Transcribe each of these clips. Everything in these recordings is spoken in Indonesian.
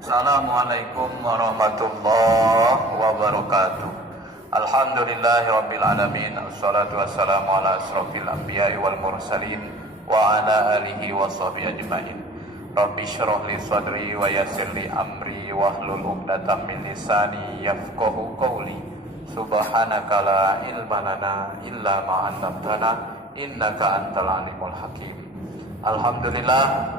Assalamualaikum warahmatullahi wabarakatuh. Alhamdulillahirabbil alamin. Wassalatu wassalamu ala asrofil anbiya'i wal mursalin wa ala alihi wa sahbihi ajmain. Rabbi shrah li sadri wa yassir li amri wahlul 'uqdatam min lisani yafqahu qawli. Subhanaka la ilma lana illa ma 'allamtana innaka antal alimul hakim. Alhamdulillah,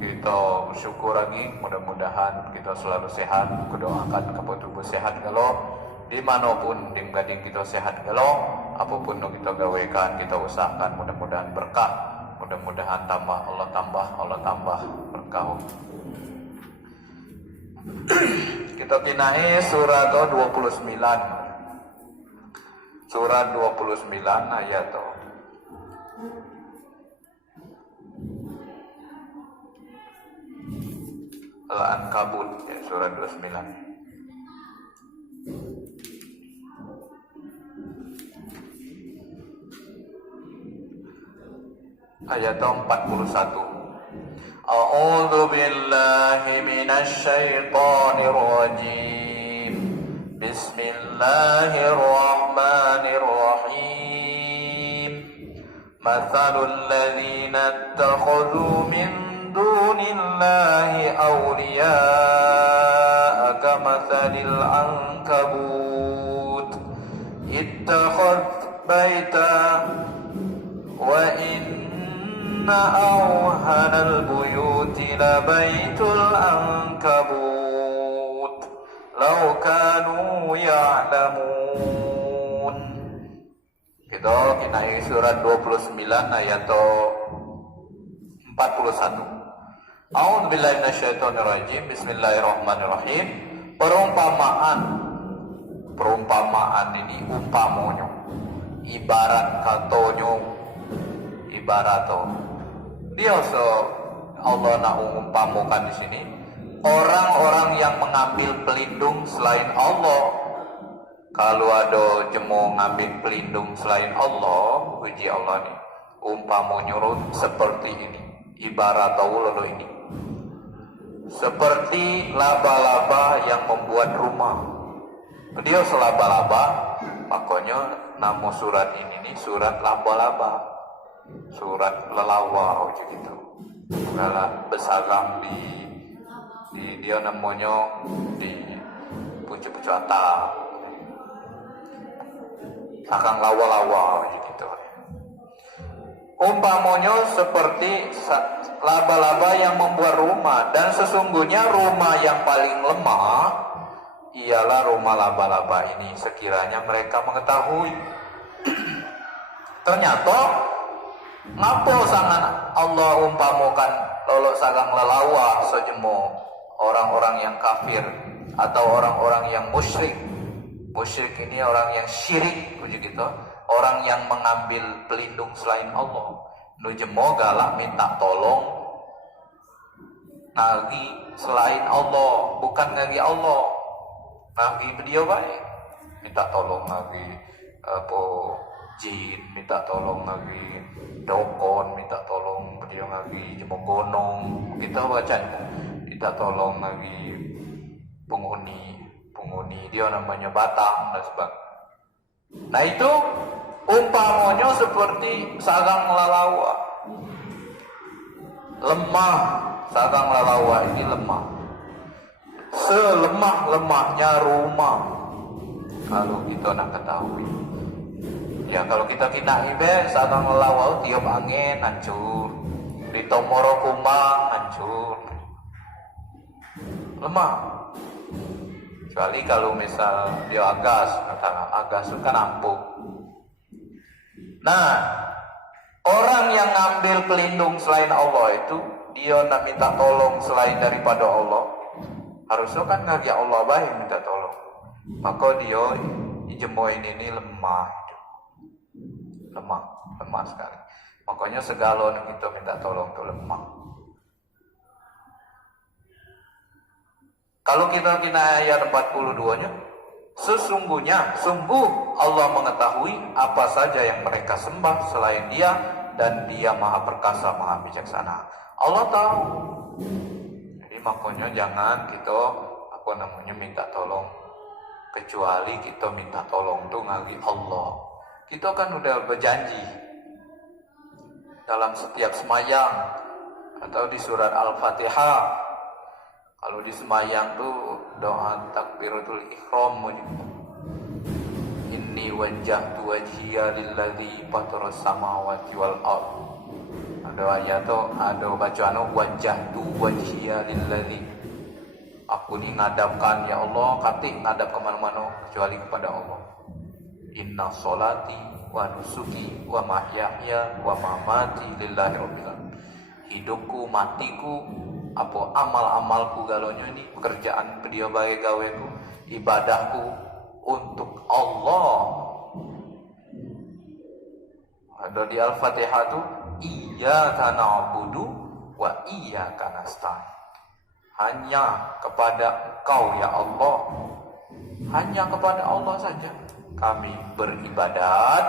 kita bersyukur lagi, mudah-mudahan kita selalu sehat. Kudoakan kepada tubuh sehat kalau dimanapun gading kita sehat kalau apapun yang kita gawekan, kita usahakan mudah-mudahan berkah, mudah-mudahan Allah tambah berkah. Kita kinai surat 29, surat 29 ayat Al-Ankabut, ya, surat 29. Ayat 41. A'udzu billahi minasy syaithanir rajim. Bismillahirrahmanirrahim. Mathalul ladzina ittakhadhu min dunillahi awliya'a kamathalil ankabut ittakhadhat baita wa inna awhanal buyuti labaitul ankabut law kanu ya'lamun. Kita kinai surat 29 ayat 41. A'udzubillahi minasyaitonirrajim. Bismillahirrahmanirrahim. Perumpamaan ini umpamonyo, ibarat katonyo, dia Allah nak umpamukan di sini orang-orang yang mengambil pelindung selain Allah. Kalau ada jemo ngambil pelindung selain Allah, uji Allah nih, umpamonyo seperti ini, ibarat Allah ini seperti laba-laba yang membuat rumah. Dia selaba-laba, makanya nama surat ini nih surat laba-laba, surat lelawa gitu. Segala bersarang di dia namanya di pucuk-pucuk atap, akan lawa-lawa gitu. Umpamonyo seperti laba-laba yang membuat rumah, dan sesungguhnya rumah yang paling lemah ialah rumah laba-laba ini, sekiranya mereka mengetahui. Ternyata ngapo sangat Allah umpamukan lolo sagang lelawa sejemo orang-orang yang kafir atau orang-orang yang musyrik. Musyrik ini orang yang syirik begitu, orang yang mengambil pelindung selain Allah. Nujemo galak minta tolong ngagi selain Allah, bukan ngagi Allah. Ngagi beliau baik, minta tolong ngagi jin, minta tolong ngagi dokon, minta tolong beliau ngagi jemo gonong. Kita baca minta tolong ngagi penghuni dia namanya batang dan sebagainya. Nah itu umpamanya seperti sarang lalawa, lemah. Sarang lalawa ini lemah, selemah-lemahnya rumah. Kalau kita nak ketahui, ya kalau kita ibe sarang lalawa tiup angin hancur, ditomoro kumbang hancur, lemah. Kecuali kalau misal dia agas itu kan ampuh. Nah, orang yang ngambil pelindung selain Allah itu, dia nak minta tolong selain daripada Allah, harusnya kan ngajak Allah baik minta tolong. Maka dia ijemoin ini lemah sekali. Makanya segala yang kita minta tolong itu lemah. Kalau kita ayat 42-nya, sungguh Allah mengetahui apa saja yang mereka sembah selain Dia, dan Dia Maha Perkasa, Maha Bijaksana. Allah tahu. Jadi makanya jangan kita minta tolong, kecuali kita minta tolong tuh ngagi Allah. Kita kan udah berjanji dalam setiap semayang atau di surat Al-Fatihah. Kalau di semayang tuh doa takbiratul ihram, inni wajjahtu wajhiya lilladzi fataras samawati wal ard. Ada ayat tuh, ada bacaan wajjahtu wajhiya lilladzi, aku ini ngadapkan ya Allah, katik ngadap kemana-mana kecuali kepada Allah. Inna sholati wa nusuki wa mahyaya wa mamati lillahi rabbil alamin. Hidupku, matiku, apa amal-amalku galonyo ini, pekerjaan dia bagai gaweku, ibadahku untuk Allah. Ada di Al-Fatihah tuh, iyyaka na'budu wa iyyaka nasta'in. Hanya kepada Engkau ya Allah, hanya kepada Allah saja kami beribadat,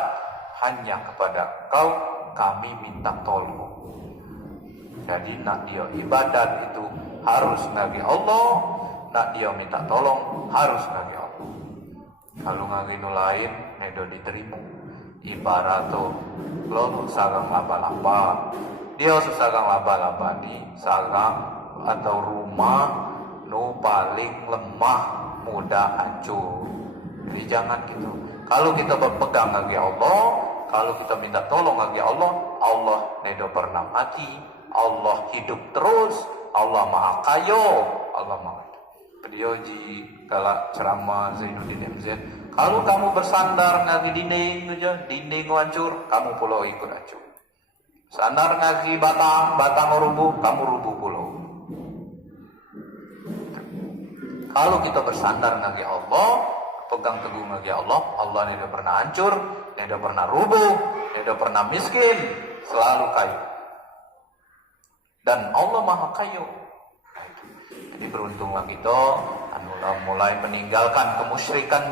hanya kepada Engkau kami minta tolong. Jadi nak dia ibadat itu harus ngagi Allah, nak dia minta tolong harus ngagi Allah. Kalau ngagi nu lain nedo diterima. Ibarat tuh lo sagang laba-laba, dia sagang laba-laba di sagang atau rumah nu paling lemah, mudah hancur. Jadi jangan gitu. Kalau kita berpegang lagi Allah, kalau kita minta tolong lagi Allah, Allah nedo pernah mati, Allah hidup terus, Allah maha kayo, Allah maha. Beliau di galak ceramah Zainuddin MZ, kalau kamu bersandar ngagi dinding aja, dinding hancur, kamu pulau ikut hancur. Sandar ngagi batang rubuh, kamu rubuh pulau. Kalau kita bersandar ngagi Allah, pegang teguh ngagi Allah, Allah tidak pernah hancur, tidak pernah rubuh, tidak pernah miskin, selalu kaya. Dan Allah maha kaya. Jadi beruntunglah kita mulai meninggalkan kemusyrikan,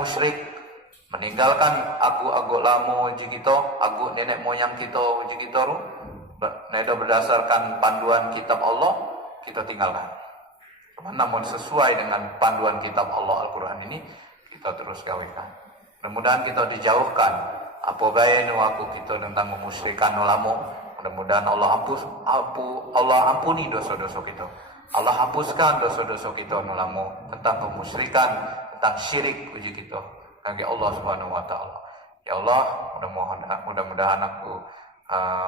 meninggalkan agu lamo uji kita, agu nenek moyang kita uji kita, neda berdasarkan panduan kitab Allah kita tinggalkan. Namun sesuai dengan panduan kitab Allah Al-Quran ini kita terus gawekan. Mudah-mudahan kita dijauhkan apa gaya aku kita tentang memusyrikan ulama. Mudah-mudahan Allah ampuni dosa-dosa kita. Allah hapuskan dosa-dosa kita ulama tentang kemusyrikan, tentang syirik uji kita bagi Allah Subhanahu wa taala. Ya Allah, mudah-mudahan aku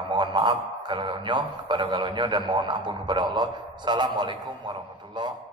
mohon maaf kepada galonyo dan mohon ampun kepada Allah. Assalamualaikum warahmatullahi wabarakatuh.